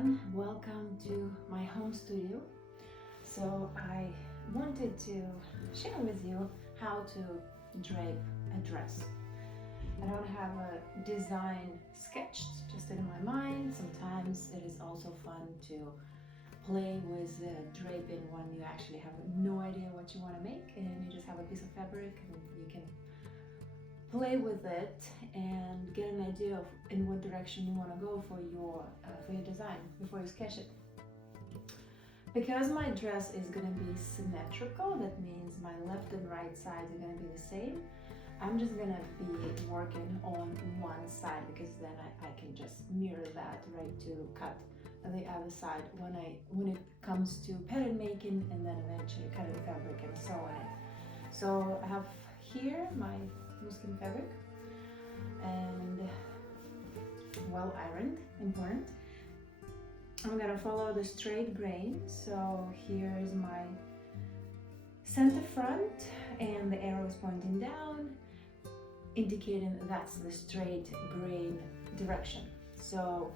everyone, welcome to my home studio. So I wanted to share with you how to drape a dress. I don't have a design sketched, just in my mind. Sometimes it is also fun to play with draping when you actually have no idea what you want to make and you just have a piece of fabric and you can play with it and get an idea of in what direction you want to go for your design before you sketch it. Because my dress is going to be symmetrical, that means my left and right sides are going to be the same. I'm just going to be working on one side because then I can just mirror that right to cut the other side when it comes to pattern making and then eventually cutting the fabric and so on. So I have here my muslin fabric and well ironed, important. I'm gonna follow the straight grain, so here is my center front and the arrow is pointing down, indicating that's the straight grain direction. So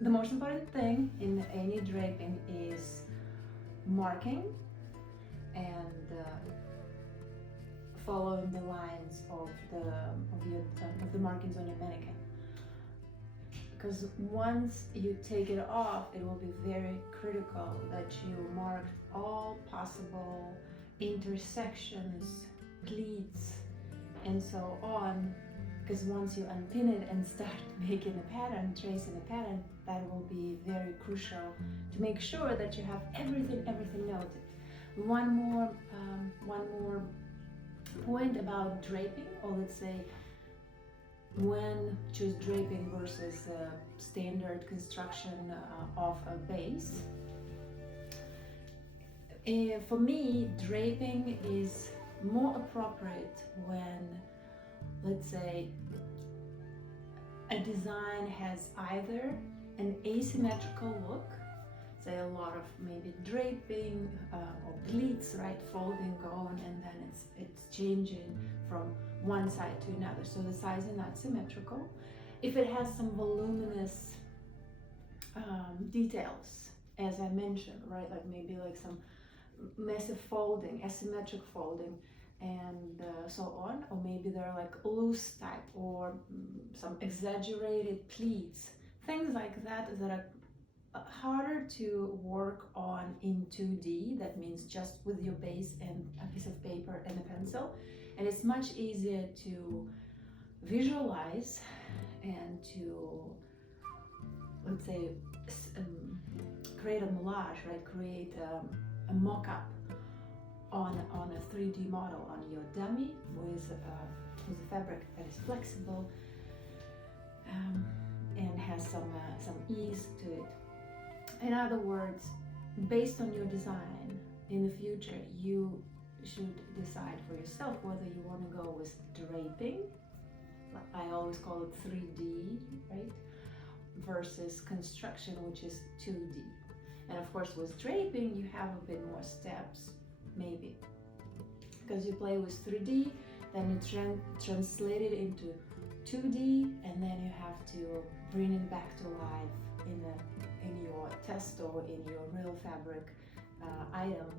the most important thing in any draping is marking and following the lines of the markings on your mannequin, because once you take it off, it will be very critical that you mark all possible intersections, pleats, and so on, because once you unpin it and start making a pattern, tracing a pattern, that will be very crucial to make sure that you have everything noted. One more point about draping, or let's say when choose draping versus standard construction of a base. For me, draping is more appropriate when, let's say, a design has either an asymmetrical look, say a lot of maybe draping or pleats, right, folding going, and then it's changing from one side to another, so the sides are not symmetrical. If it has some voluminous details, as I mentioned, right, like maybe like some massive folding, asymmetric folding, and so on, or maybe they're like loose type or some exaggerated pleats, things like that that are harder to work on in 2D. That means just with your base and a piece of paper and a pencil, and it's much easier to visualize and to, let's say, create a collage, right? Create a mock-up on a 3D model on your dummy with a fabric that is flexible and has some ease to it. In other words, based on your design in the future, you should decide for yourself whether you want to go with draping, I always call it 3D, right, versus construction, which is 2D. And of course, with draping, you have a bit more steps, maybe, because you play with 3D, then you translate it into 2D, and then you have to bring it back to life in your test or in your real fabric item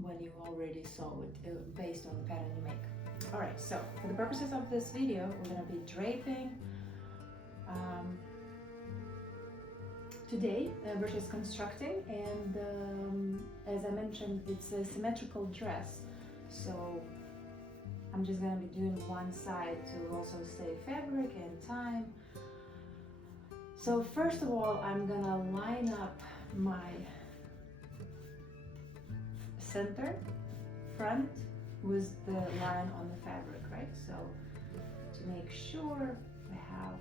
when you already saw it based on the pattern you make. All right, so for the purposes of this video, we're going to be draping today versus constructing, and as I mentioned, it's a symmetrical dress, so I'm just going to be doing one side to also save fabric and time. So first of all, I'm going to line up my center front with the line on the fabric, right? So to make sure I have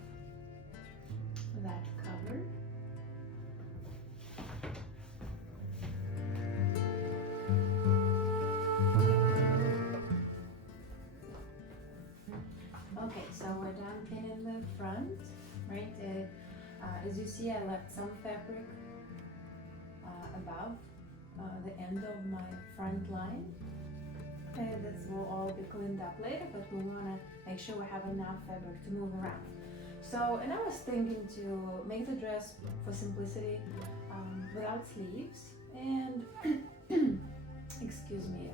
that covered. Okay, so we're done pinning the front, right? As you see, I left some fabric above the end of my front line. This will all be cleaned up later, but we want to make sure we have enough fabric to move around. So, and I was thinking to make the dress for simplicity without sleeves and excuse me,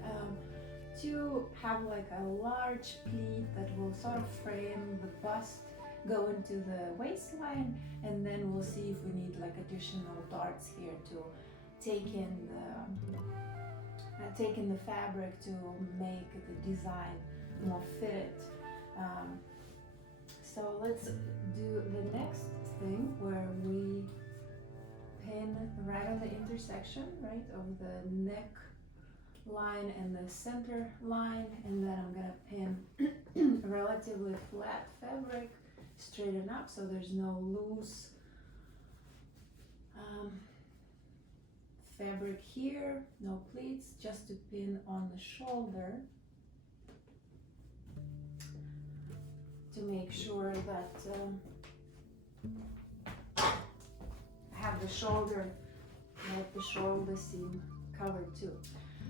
to have like a large pleat that will sort of frame the bust, go into the waistline, and then we'll see if we need like additional darts here to take in the fabric to make the design more fitted. So let's do the next thing where we pin right on the intersection, right, of the neck line and the center line, and then I'm gonna pin relatively flat fabric, straighten up so there's no loose fabric here, no pleats, just to pin on the shoulder to make sure that I have the shoulder, let the shoulder seam covered too.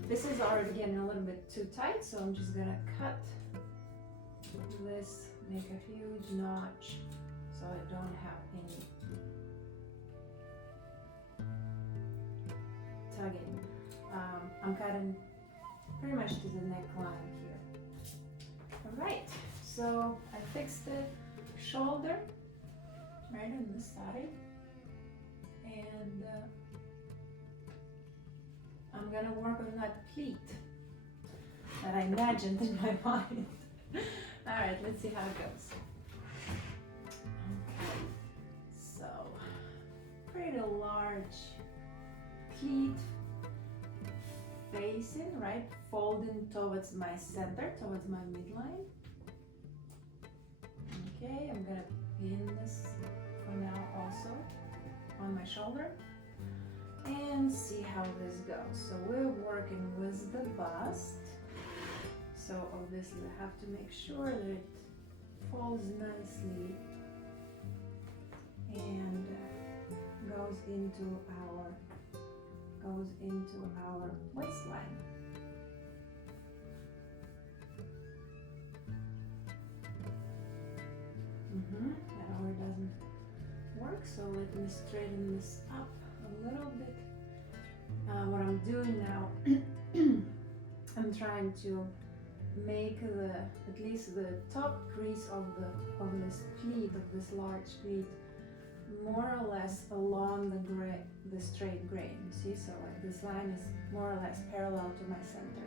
This is already getting a little bit too tight, so I'm just gonna cut this, make a huge notch so I don't have any tugging. I'm cutting pretty much to the neckline here. All right, so I fixed the shoulder right on this side, and I'm gonna work on that pleat that I imagined in my mind. All right, let's see how it goes. Okay, so pretty large pleat facing, right, folding towards my center, towards my midline. Okay, I'm gonna pin this for now also on my shoulder and see how this goes. So we're working with the bust, so obviously I have to make sure that it folds nicely and goes into our waistline. That already doesn't work, so let me straighten this up a little bit. What I'm doing now, I'm trying to make at least the top crease of this pleat, of this large pleat, more or less along the straight grain. You see, so like this line is more or less parallel to my center.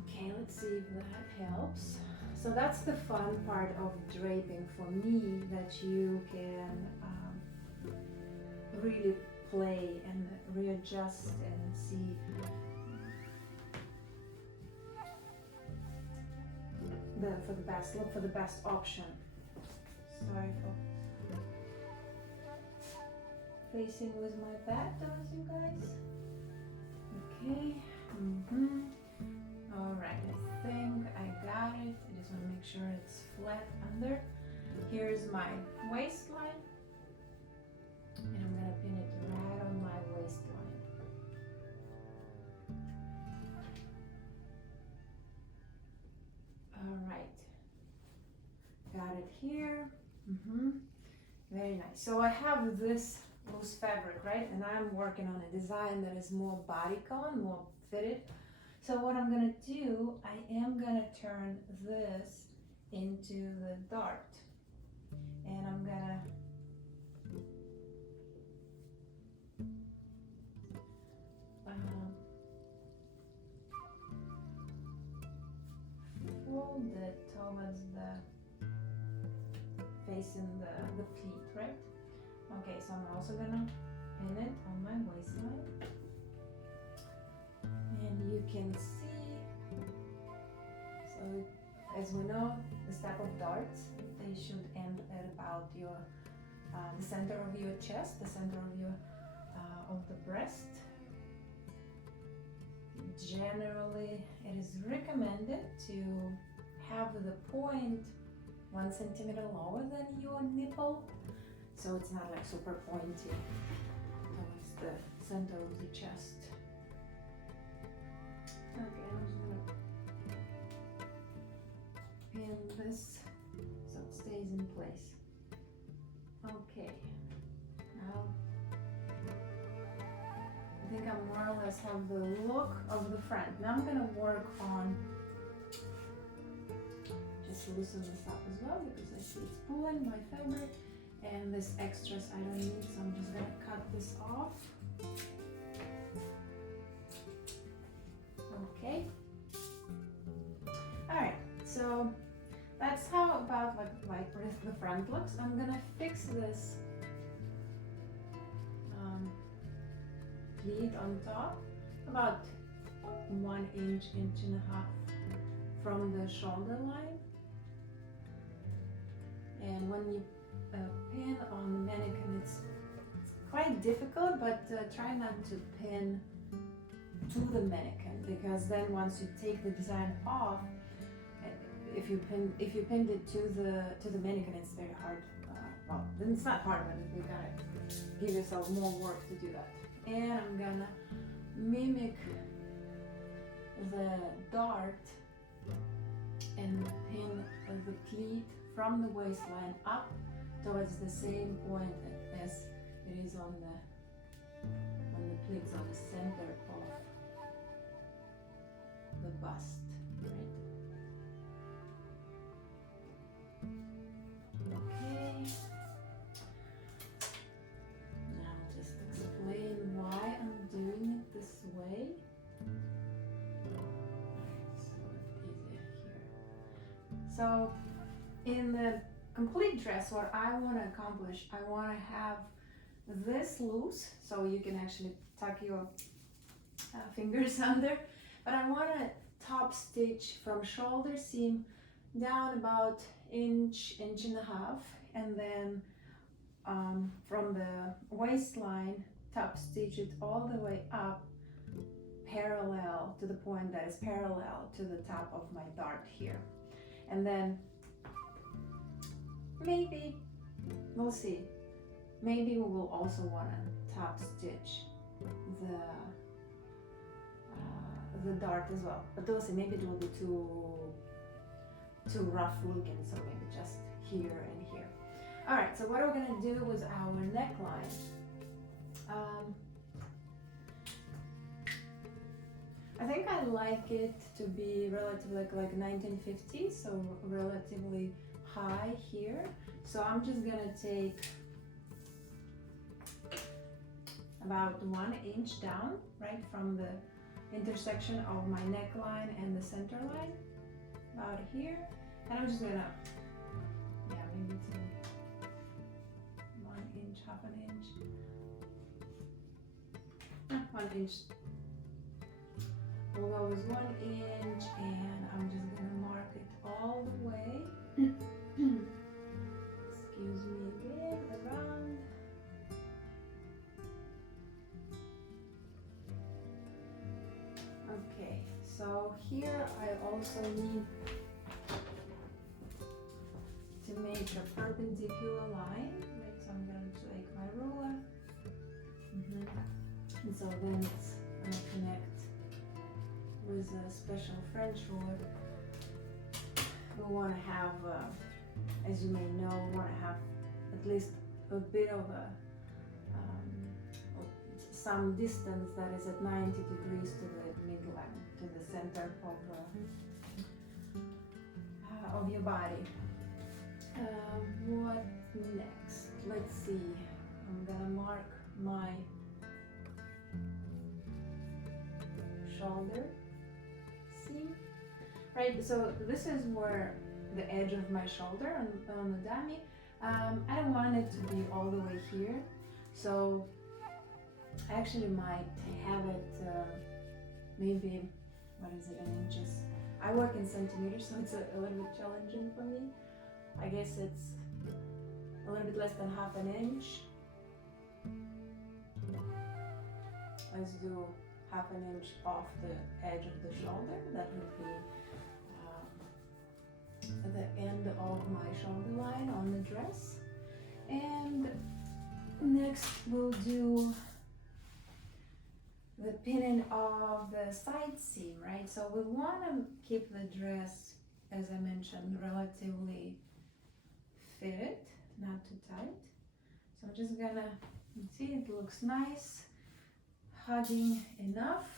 Okay, let's see if that helps. So that's the fun part of draping for me, that you can really play and readjust and see look for the best option. Sorry for facing with my back towards you guys. Okay. All right, I think I got it. I just want to make sure it's flat under. Here's my waistline, and I'm gonna pin it right on my waistline. All right, got it here. Very nice. So I have this loose fabric, right? And I'm working on a design that is more bodycon, more fitted. So what I'm gonna do, I am gonna turn this into the dart, and I'm gonna fold it towards facing the pleat, right? Okay, so I'm also gonna pin it on my waistline, and you can see, so as we know, this type of darts, they should end at about your the center of your chest, the center of your of the breast. Generally, it is recommended to have the point 1 centimeter lower than your nipple, so it's not like super pointy towards the center of the chest. Okay, I'm just gonna pin this so it's stays in place. Okay, now I think I more or less have the look of the front. Now I'm gonna work on just loosen this up as well, because I see it's pulling my fabric, and this extras I don't need, so I'm just gonna cut this off. Okay. All right, so that's how about like the front looks. I'm gonna fix this pleat on top about 1 inch, inch and a half from the shoulder line. And when you pin on the mannequin, it's quite difficult, but try not to pin to the mannequin, because then once you take the design off, if you pinned it to the mannequin, it's very hard. Well, it's not hard, but you gotta give yourself more work to do that. And I'm gonna mimic the dart and pin the pleat from the waistline up towards the same point as it is on the pleats on the center of the bust, right? Okay. Now just explain why I'm doing it this way. So easier here. So in the complete dress, what I want to accomplish, I want to have this loose, so you can actually tuck your fingers under, but I want to top stitch from shoulder seam down about inch, inch and a half, and then from the waistline top stitch it all the way up parallel to the point that is parallel to the top of my dart here. And then maybe, we'll see, maybe we will also want to top stitch the dart as well, but we'll see, maybe it will be too rough looking, so maybe just here and here. All right, so what we're gonna do with our neckline, I think I like it to be relatively like 1950s, so relatively high here. So I'm just gonna take about 1 inch down, right from the intersection of my neckline and the center line, about here. And I'm just gonna, yeah, maybe it's 1 inch, half an inch, 1 inch. We'll go with 1 inch, and I'm just gonna mark it all the way. Excuse me again, around. Okay, so here I also need to make a perpendicular line, right? So I'm going to take my ruler, and so then it's going to connect with a special French ruler. We want to have, as you may know, we want to have at least a bit of some distance that is at 90 degrees to the midline, to the center of your body. What next? Let's see. I'm gonna mark my shoulder seam. Right, so this is where the edge of my shoulder on the dummy. I don't want it to be all the way here, so I actually might have it maybe, what is it, in inches? I work in centimeters, so it's a little bit challenging for me. I guess it's a little bit less than half an inch. Let's do half an inch off the edge of the shoulder. That would be the end of my shoulder line on the dress. And next we'll do the pinning of the side seam, right? So we want to keep the dress, as I mentioned, relatively fit it, not too tight. So I'm just gonna, see, it looks nice, hugging enough,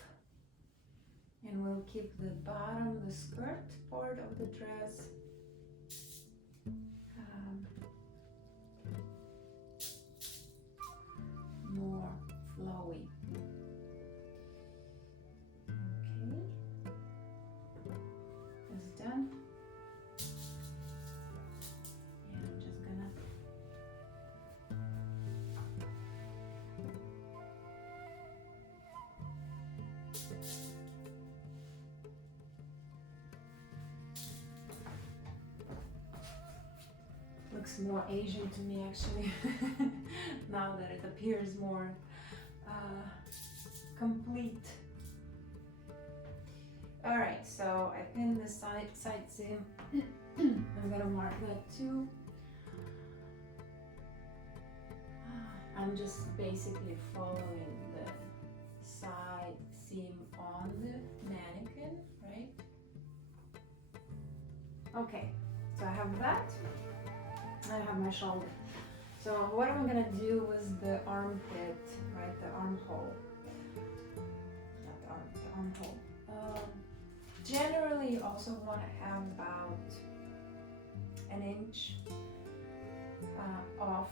and we'll keep the bottom, the skirt part of the dress more flowy. Okay, that's done. And I'm just gonna looks more Asian to me actually now that it appears more complete. Alright, so I pinned the side seam. I'm gonna mark that too. I'm just basically following the side seam on the mannequin, right? Okay, so I have that. I have my shoulder. So what I'm gonna do is the armpit, right? The armhole. Not the arm, the armhole. Generally, you also want to have about an inch off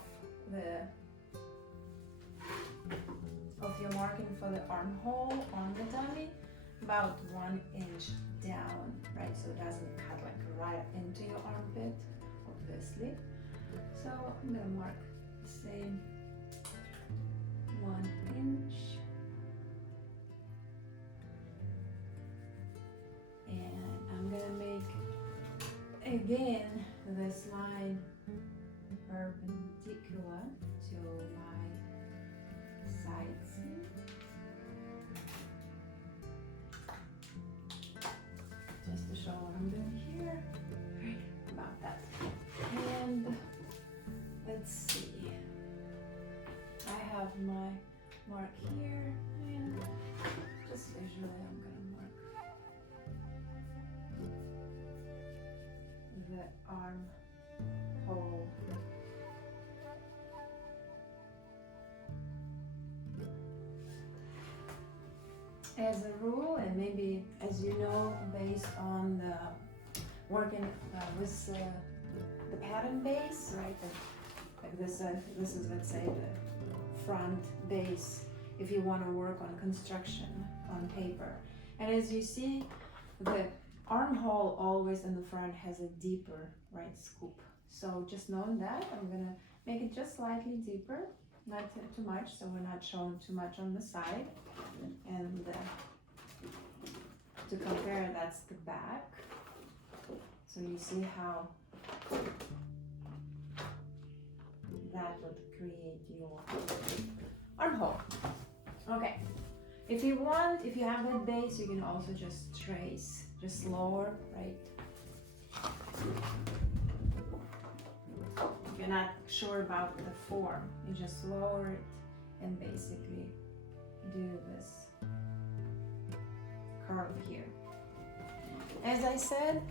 your marking for the armhole on the dummy, about 1 inch down, right? So it doesn't cut like right into your armpit, obviously. So I'm gonna mark the same 1 inch. And I'm gonna make again this line perpendicular to my side seam. Just to show what I'm doing here. About that. And let's see. I have my mark here, and just visually I'm gonna mark the armhole. As a rule, and maybe as you know, based on the working with the pattern base, right? Like this is, let's say, the front base if you want to work on construction on paper. And as you see, the armhole always in the front has a deeper, right, scoop. So just knowing that, I'm gonna make it just slightly deeper, not too much, so we're not showing too much on the side. And to compare, that's the back. So you see how that would create your armhole. Okay, if you have that base, you can also just trace, just lower, right? If you're not sure about the form, you just lower it and basically do this curve here. As I said,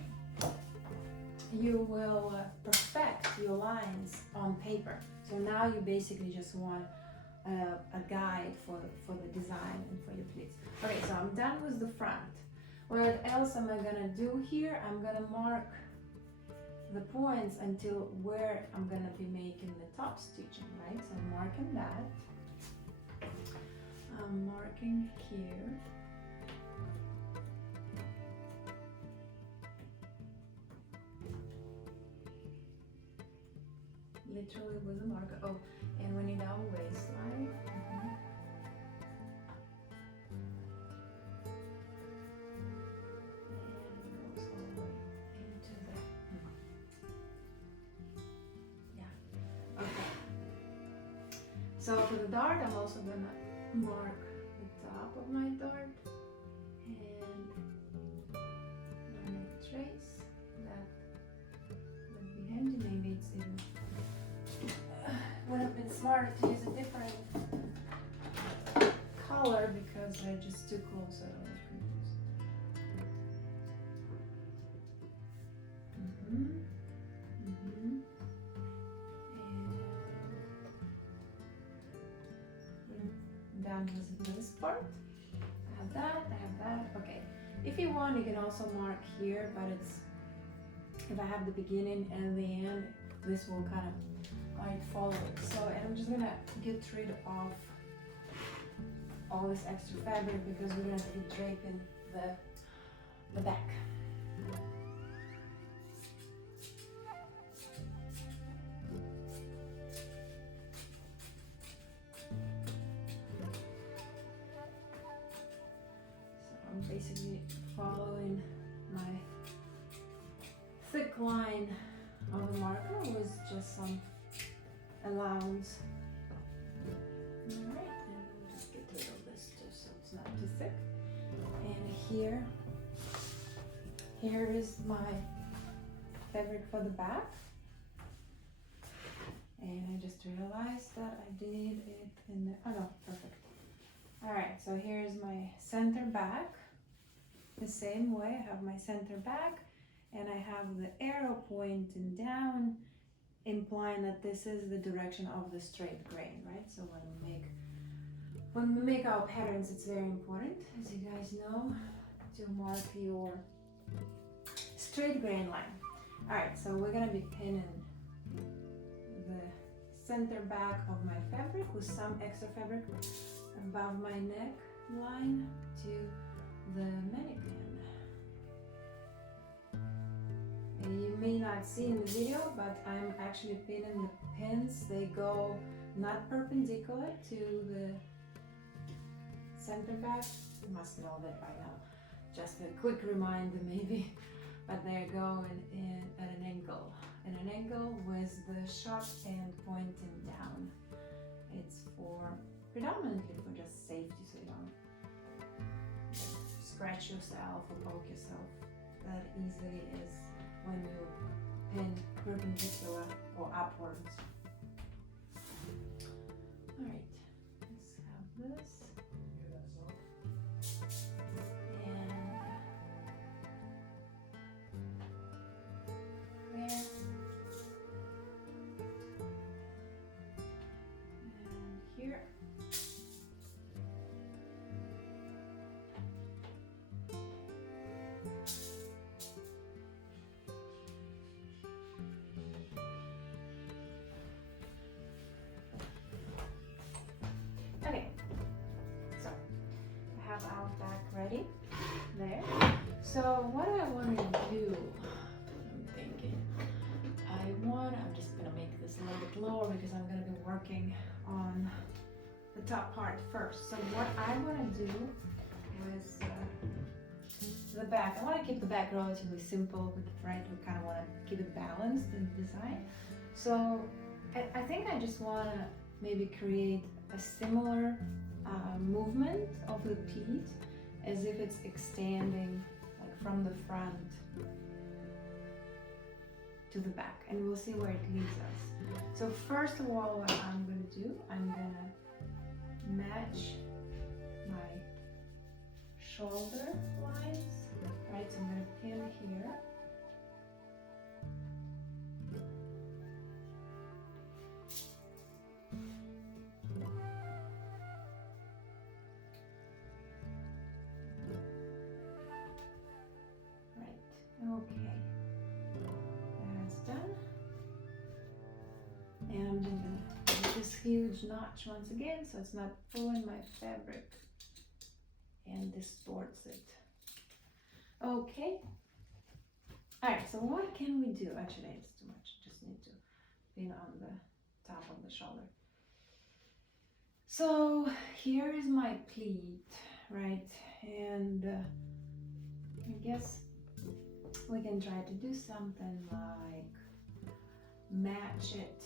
you will perfect your lines on paper. So now you basically just want a guide for the design and for your pleats. Okay, so I'm done with the front. What else am I gonna do here? I'm gonna mark the points until where I'm gonna be making the top stitching, right? So I'm marking that. I'm marking here. Literally with a marker. Oh, and we need our waistline. And it goes all the way into the. Yeah. Okay. So for the dart, I'm also gonna mark the top of my dart, and I'm gonna trace that would be handy. Maybe it's even would have been smarter to use a different color because they're just too close. I was confused. done with this part. I have that. Okay. If you want, you can also mark here, but it's, if I have the beginning and the end, this will kind of like follow it. So, and I'm just gonna get rid of all this extra fabric because we're gonna be draping the back. So I'm basically following my thick line of the marker with just some allowance. Alright, and we'll just get rid of this just so it's not too thick. And here is my fabric for the back. And I just realized that I did it in the, oh no, perfect. Alright, so here's my center back. The same way, I have my center back and I have the arrow pointing down, implying that this is the direction of the straight grain, right? So when we make our patterns, it's very important, as you guys know, to mark your straight grain line. All right, so we're gonna be pinning the center back of my fabric with some extra fabric above my neck line to the mannequin. And you may not see in the video, but I'm actually pinning the pins. They go not perpendicular to the center back. You must know that by now. Just a quick reminder maybe, but they're going in at an angle with the sharp end pointing down. It's predominantly for just safety, so you don't scratch yourself or poke yourself that easily as when you pin perpendicular or upwards. All right, let's have this. Okay, so I have our back ready there. So what do I want to do? I'm thinking I'm just gonna make this a little bit lower because I'm gonna be working on the top part first. So what I want to do is the back. I want to keep the back relatively simple, right? We kind of want to keep it balanced in the design. So I think I just want to maybe create a similar movement of the pleat as if it's extending like from the front to the back, and we'll see where it leads us. So first of all, what I'm going to do, I'm going to match my shoulder lines, right? So I'm going to pin here. Okay, that's done. And I'm going to make this huge notch once again so it's not pulling my fabric and distorts it. Okay. Alright, so what can we do? Actually, it's too much. Just need to pin on the top of the shoulder. So here is my pleat, right? And I guess we can try to do something like match it.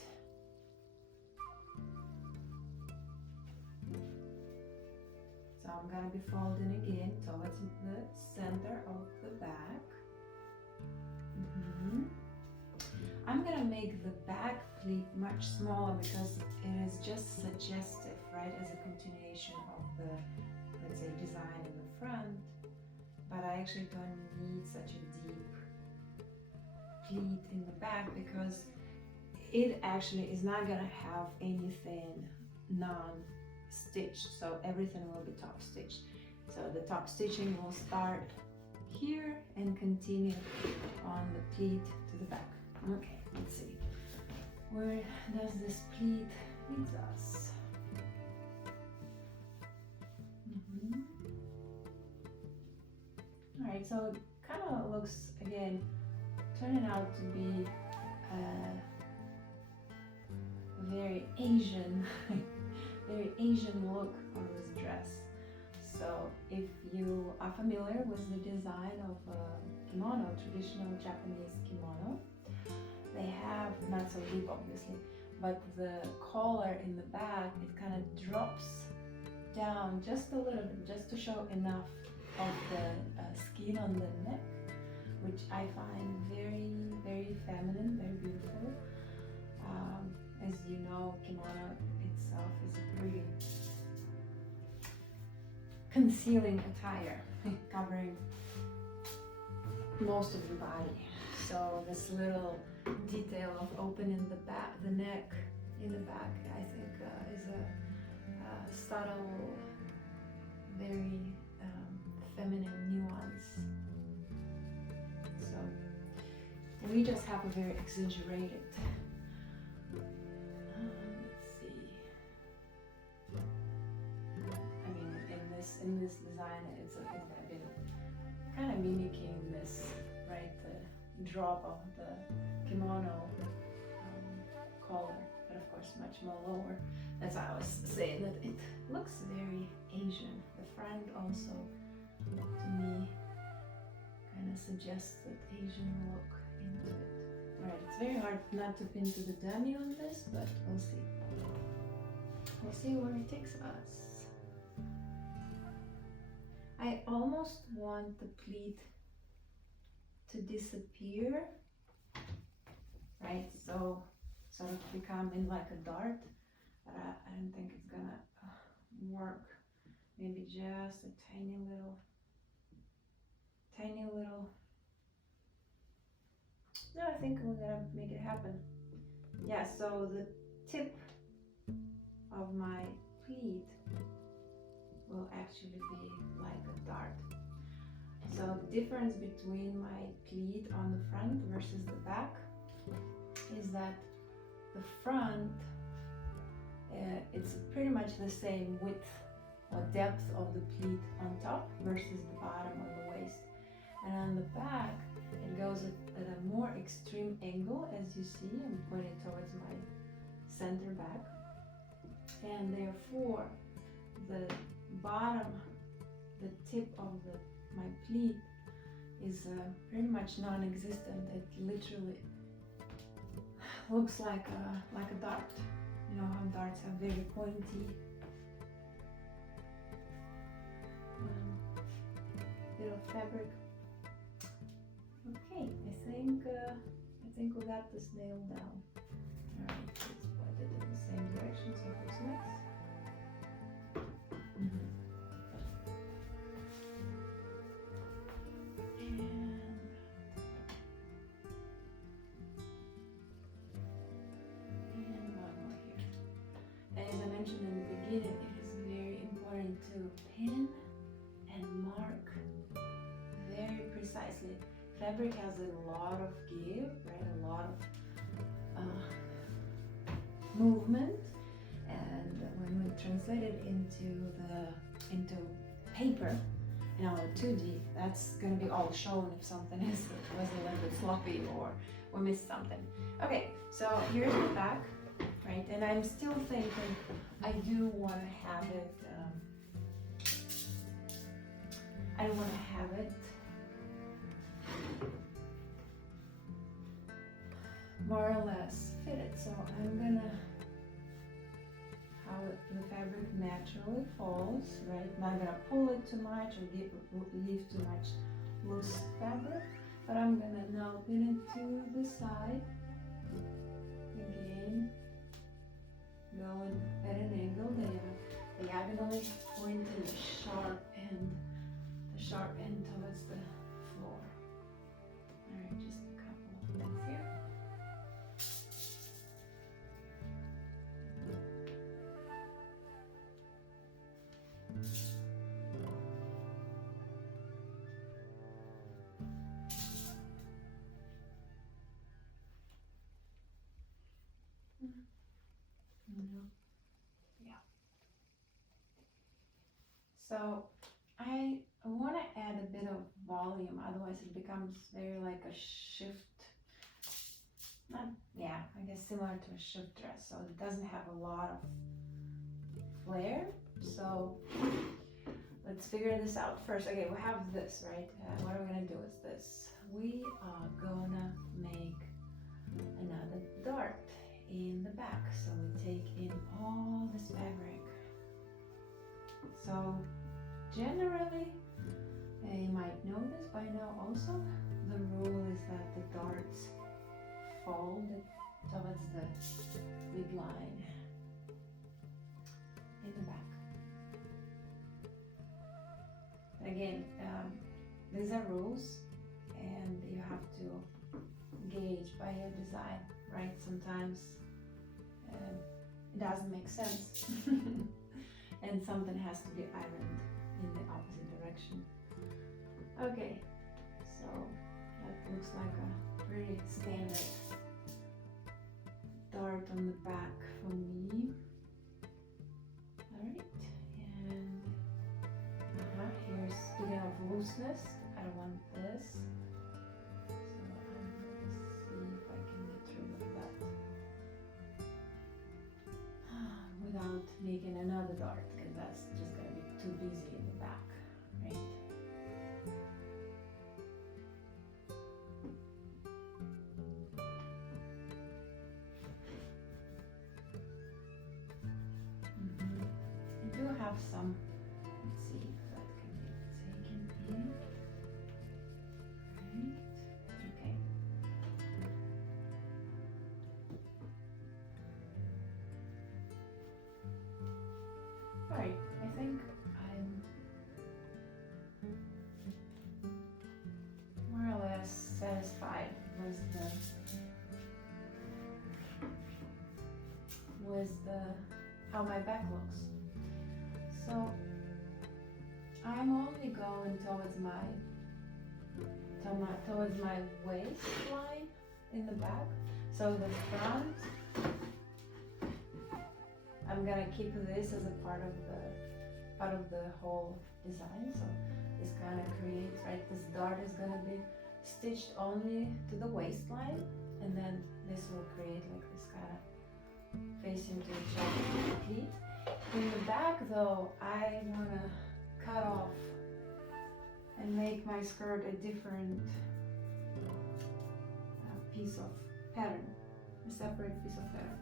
So I'm gonna be folding again towards the center of the back. I'm gonna make the back pleat much smaller because it is just suggestive, right, as a continuation of the, let's say, design in the front. But I actually don't need such a deep pleat in the back because it actually is not gonna have anything stitched, so everything will be top stitched. So the top stitching will start here and continue on the pleat to the back. Okay, let's see. Where does this pleat lead us? All right, so it kind of looks, again, turning out to be a very Asian, very Asian look on this dress. So if you are familiar with the design of a kimono, traditional Japanese kimono, they have, not so deep obviously, but the collar in the back, it kind of drops down just a little bit, just to show enough of the skin on the neck, which I find very, very feminine, very beautiful. As you know, kimono itself is a pretty concealing attire, covering most of the body. So this little detail of opening the back, the neck in the back, I think is a subtle, very feminine nuance. So we just have a very exaggerated. Let's see. I mean, in this design, it's been kind of mimicking this, right? The drop of the kimono collar, but of course much more lower. That's why I was saying that it looks very Asian. The front also, to me, kind of suggests that Asian look into it. Right, it's very hard not to pin to the dummy on this, but we'll see. We'll see where it takes us. I almost want the pleat to disappear, right? So sort of become in like a dart, but I don't think it's gonna work. Maybe just a tiny little. No, I think we're gonna make it happen. Yeah, so the tip of my pleat will actually be like a dart. So the difference between my pleat on the front versus the back is that the front, it's pretty much the same width or depth of the pleat on top versus the bottom on the waist. And on the back, it goes at a more extreme angle, as you see. I'm pointing towards my center back. And therefore, the bottom, the tip of my pleat is pretty much non-existent. It literally looks like a dart. You know how darts have very pointy bit of fabric. Okay, I think we got this nailed down. All right, let's point it in the same direction so it looks nice. And one more here. As I mentioned in the beginning, it is very important to pin and mark very precisely. Fabric has a lot of give, right? A lot of movement, and when we translate it into paper, in our 2D, that's going to be all shown if something was a little bit sloppy or we missed something. Okay, so here's the back, right? And I'm still thinking I do want to have it. I want to have it more or less fitted, so I'm gonna how the fabric naturally falls, right? Not gonna pull it too much or leave too much loose fabric, but I'm gonna now pin it to the side again, going at an angle, diagonally pointing the sharp end towards the floor. All right, just a couple of minutes here. Yeah. So I want to add a bit of volume, otherwise it becomes very like a shift. Not, yeah, I guess similar to a shift dress. So it doesn't have a lot of flair. So let's figure this out first. Okay, we have this, right? What we're gonna do is this. We are gonna make another dart in the back. So we take in all this fabric. So generally, you might know this by now also, the rule is that the darts fold towards the midline in the back. And again, these are rules and you have to gauge by your design, right? Sometimes it doesn't make sense and something has to be ironed in the opposite direction. Okay, so that looks like a pretty standard dart on the back for me. Alright, and here's, speaking of looseness, I don't want this. So I'm gonna see if I can get rid of that without making another dart, because that's just gonna be too busy in the back, right? I do have some, let's see if that can be taken in. Right, okay. Alright, I think I'm more or less satisfied with the how my back looks. So I'm only going towards my waistline in the back. So the front, I'm gonna keep this as a part of the whole design. So this kind of creates, right? This dart is gonna be stitched only to the waistline, and then this will create like this kind of facing to each other pleat. In the back though, I wanna cut off and make my skirt a different piece of pattern, a separate piece of pattern.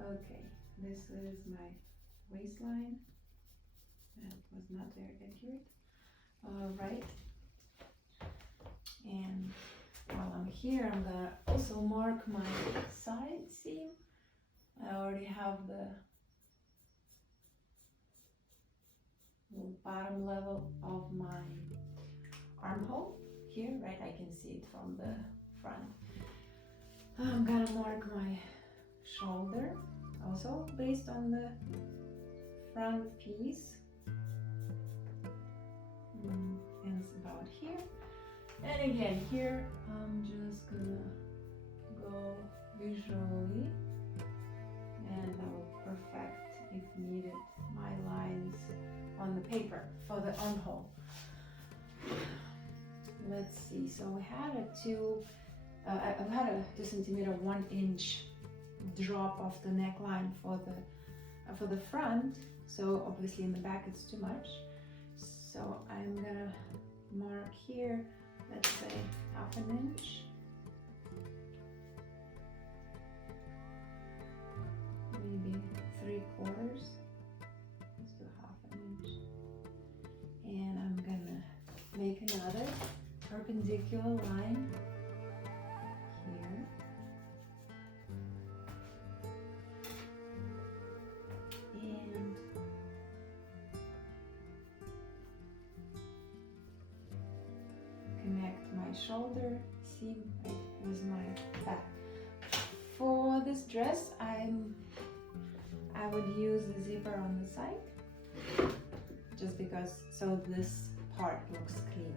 Okay, this is my waistline. That was not very accurate. Alright, and while I'm here, I'm gonna also mark my side seam. I already have the bottom level of my armhole here, right? I can see it from the front. I'm gonna mark my shoulder also based on the front piece, and it's about here. And again, here I'm just gonna go visually, and I will perfect, if needed, my lines on the paper for the armhole. Let's see, so we had I've had a 2 centimeter 1 inch drop off the neckline for the front, so obviously in the back it's too much. So I'm gonna mark here, let's say 1/2 inch. Maybe 3/4. Let's do 1/2 inch. And I'm gonna make another perpendicular line here. And connect my shoulder seam right with my back. For this dress, I would use the zipper on the side, just because, so this part looks clean.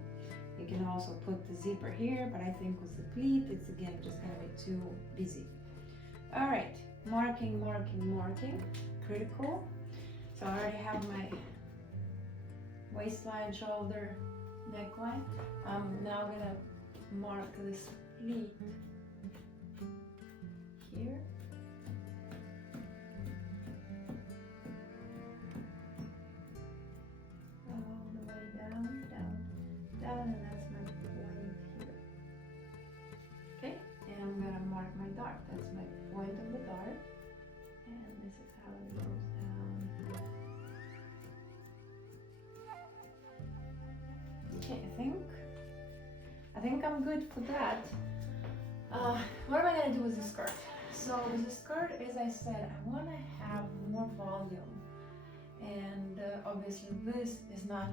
You can also put the zipper here, but I think with the pleat, it's again just gonna be too busy. All right, marking, critical. So I already have my waistline, shoulder, neckline. I'm now gonna mark this pleat here. All the way down, and that's my point here. Okay, and I'm gonna mark my dart. That's my point of the dart. And this is how it goes down. Okay, I think I'm good for that. What am I gonna do with the skirt? So with the skirt, as I said, I want to have more volume, and obviously this is not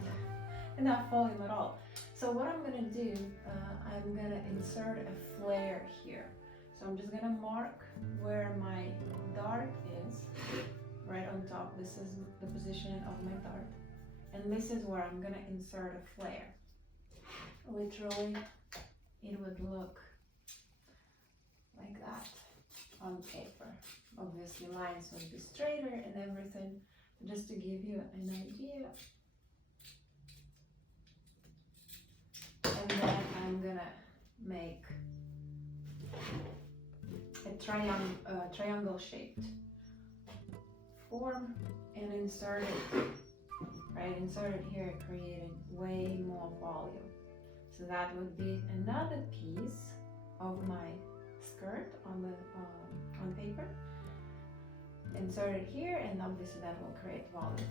enough volume at all. So what I'm gonna do, I'm gonna insert a flare here. So I'm just gonna mark where my dart is, right on top. This is the position of my dart, and this is where I'm gonna insert a flare. Literally, it would look like that on paper. Obviously lines would be straighter and everything, just to give you an idea. And then I'm gonna make a triangle shaped form and insert it, right? Insert it here, creating way more volume. So that would be another piece of my skirt on paper. Insert it here, and obviously that will create volume.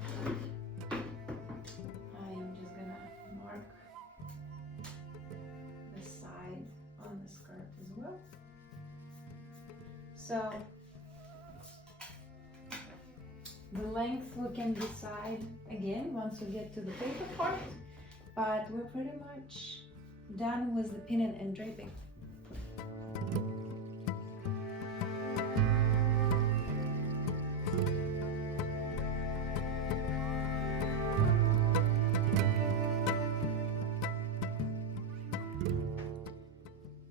I am just gonna mark the side on the skirt as well. So the length we can decide again once we get to the paper part, but we're pretty much done with the pinning and draping.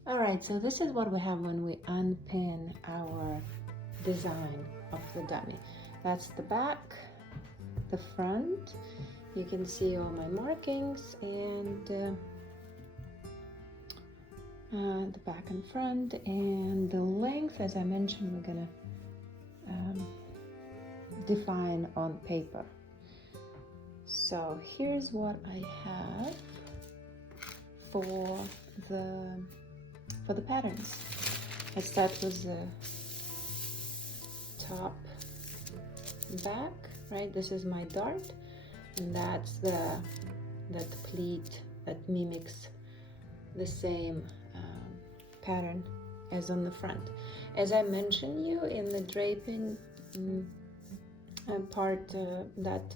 Alright, so this is what we have when we unpin our design of the dummy. That's the back, the front. You can see all my markings, and the back and front, and the length, as I mentioned, we're gonna define on paper. So here's what I have for the patterns. Let's start with the top, back, right? This is my dart, and that's that pleat that mimics the same pattern as on the front. As I mentioned you in the draping part, that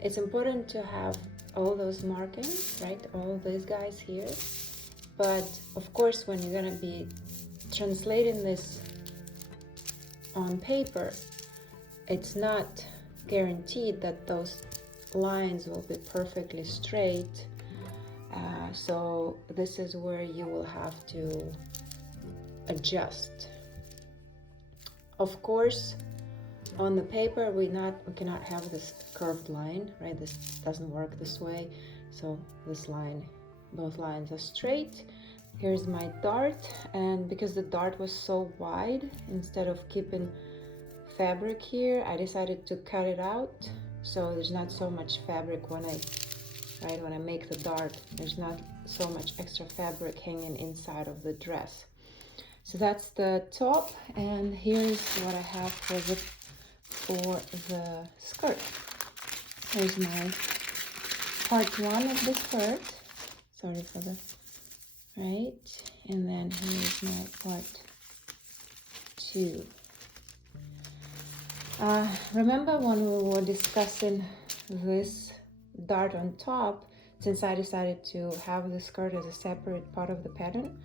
it's important to have all those markings, right? All these guys here. But of course, when you're gonna be translating this on paper, it's not guaranteed that those lines will be perfectly straight. So this is where you will have to adjust. Of course, on the paper, we cannot have this curved line, right? This doesn't work this way. So this line, both lines are straight. Here's my dart, and because the dart was so wide, instead of keeping fabric here, I decided to cut it out, so there's not so much fabric when I make the dart. There's not so much extra fabric hanging inside of the dress. So that's the top, and here's what I have for the skirt. Here's my part one of the skirt. Sorry for the right, and then here's my part two. Remember when we were discussing this dart on top, since I decided to have the skirt as a separate part of the pattern,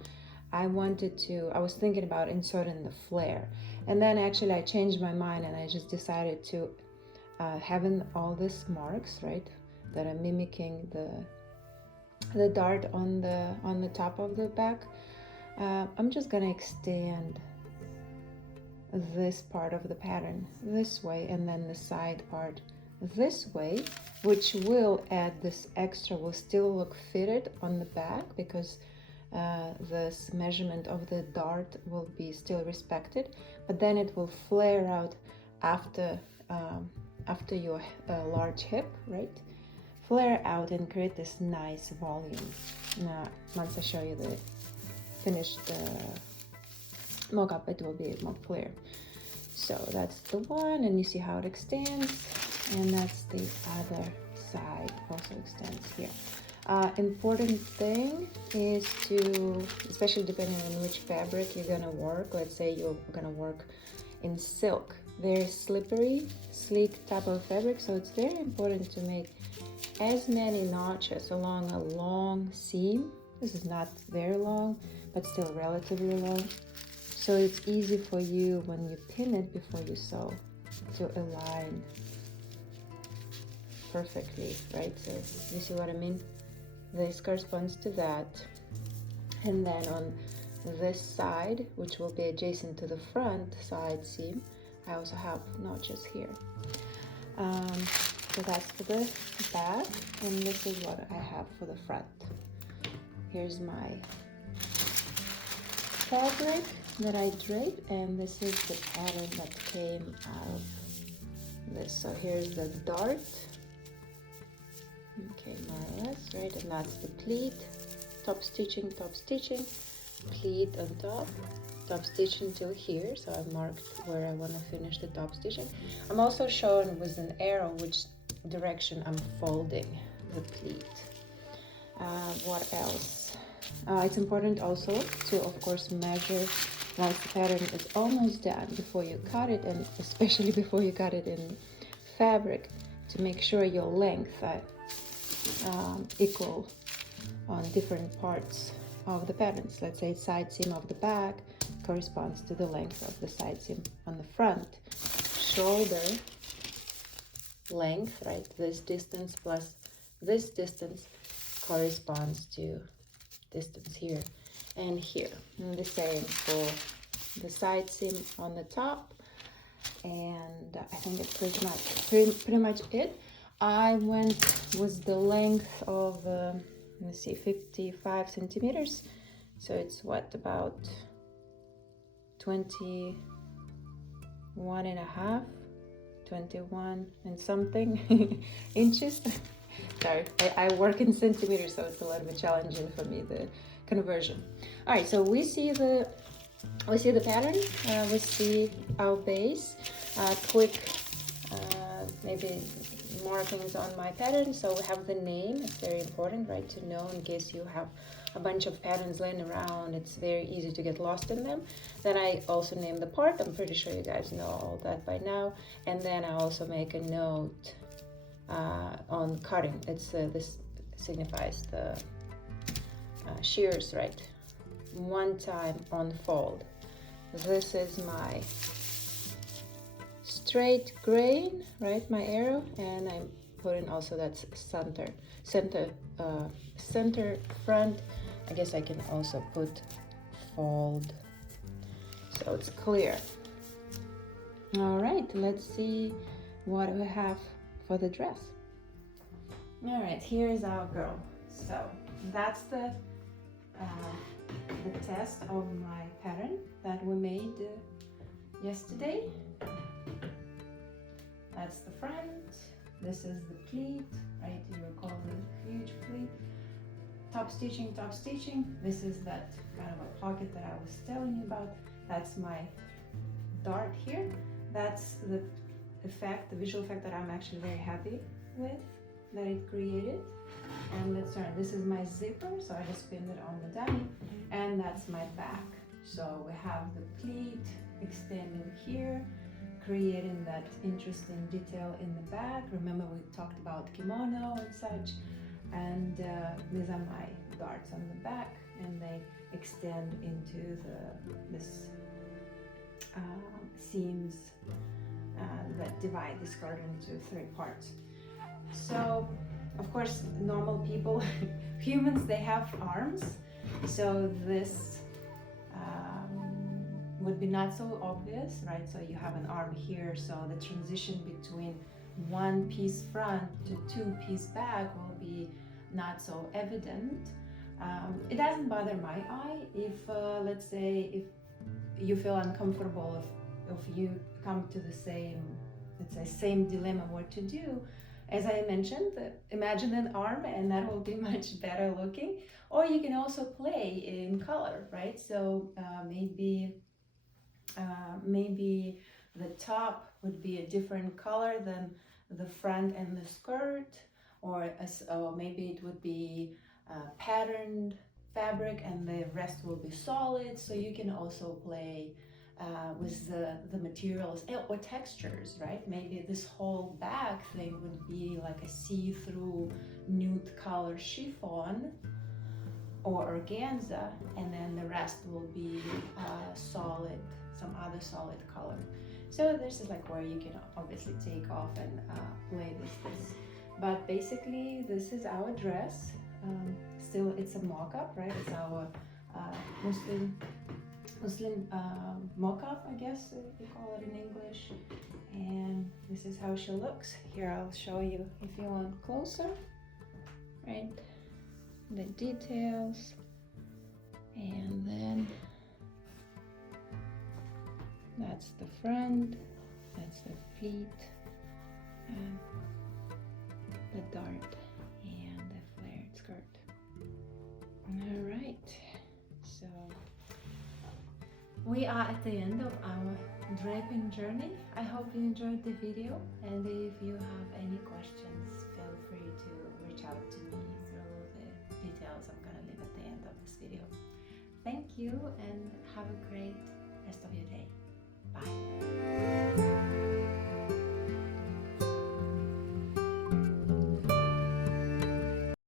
I was thinking about inserting the flare, and then actually I changed my mind and I just decided to having all these marks, right, that are mimicking the dart on the top of the back. I'm just gonna extend this part of the pattern this way, and then the side part this way, which will add this extra, will still look fitted on the back because this measurement of the dart will be still respected, but then it will flare out after after your large hip, right? Flare out and create this nice volume. Now, once I show you the finished mock-up, it will be more clear. So that's the one, and you see how it extends, and that's the other side, also extends here. Important thing is to, especially depending on which fabric you're gonna work, let's say you're gonna work in silk, very slippery, sleek type of fabric, so it's very important to make as many notches along a long seam. This is not very long, but still relatively long, so it's easy for you when you pin it before you sew to align perfectly, right? So you see what I mean? This corresponds to that, and then on this side, which will be adjacent to the front side seam, I also have notches here. So that's for the back, and this is what I have for the front. Here's my fabric that I drape, and this is the pattern that came out of this. So here's the dart, okay, more or less, right? And that's the pleat, top stitching, pleat on top stitching till here. So I've marked where I want to finish the top stitching. I'm also showing with an arrow which direction I'm folding the pleat. What else? It's important also to, of course, measure once the pattern is almost done before you cut it, and especially before you cut it in fabric, to make sure your length are equal on different parts of the patterns. Let's say side seam of the back corresponds to the length of the side seam on the front. Shoulder length, right? This distance plus this distance corresponds to distance here and here. And the same for the side seam on the top. And I think it's pretty much it. I went with the length of let's see, 55 centimeters. So it's what, about 21 and a half, 21 and something inches. Sorry, I work in centimeters, so it's a little bit challenging for me, the conversion. All right, so we see the pattern, we see our base, quick maybe markings on my pattern. So we have the name. It's very important, right, to know in case you have a bunch of patterns laying around. It's very easy to get lost in them. Then I also name the part. I'm pretty sure you guys know all that by now. And then I also make a note on cutting. It's this signifies the shears, right? One time on fold. This is my straight grain, right, my arrow, and I'm putting also that's center front. I guess I can also put fold so it's clear. All right, let's see what we have for the dress. All right, here's our girl. So that's the test of my pattern that we made yesterday. That's the front. This is the pleat, right? You recall the huge pleat. Top stitching. This is that kind of a pocket that I was telling you about. That's my dart here. That's the effect, the visual effect that I'm actually very happy with, that it created. And let's turn. This is my zipper, so I just pinned it on the dummy, and that's my back. So we have the pleat extending here, creating that interesting detail in the back. Remember we talked about kimono and such, and these are my darts on the back, and they extend into this seams that divide the skirt into 3 parts. So of course normal people, humans, they have arms, so this would be not so obvious, right? So you have an arm here, so the transition between one piece front to two piece back will be not so evident. It doesn't bother my eye if, let's say, if you feel uncomfortable, if you come to the same, let's say, same dilemma what to do. As I mentioned, imagine an arm and that will be much better looking. Or you can also play in color, right? So maybe the top would be a different color than the front and the skirt, or maybe it would be patterned fabric and the rest will be solid. So you can also play with the materials or textures, right? Maybe this whole back thing would be like a see-through nude color chiffon or organza, and then the rest will be solid, some other solid color. So this is like where you can obviously take off and play with this. But basically, this is our dress. Still, it's a mock-up, right? It's our Muslim mock-up, I guess you call it in English. And this is how she looks. Here, I'll show you if you want closer, right? The details, and then that's the front, that's the feet, and the dart, and the flared skirt. All right, so we are at the end of our draping journey. I hope you enjoyed the video, and if you have any questions, feel free to reach out to me through the details I'm gonna leave at the end of this video. Thank you and have a great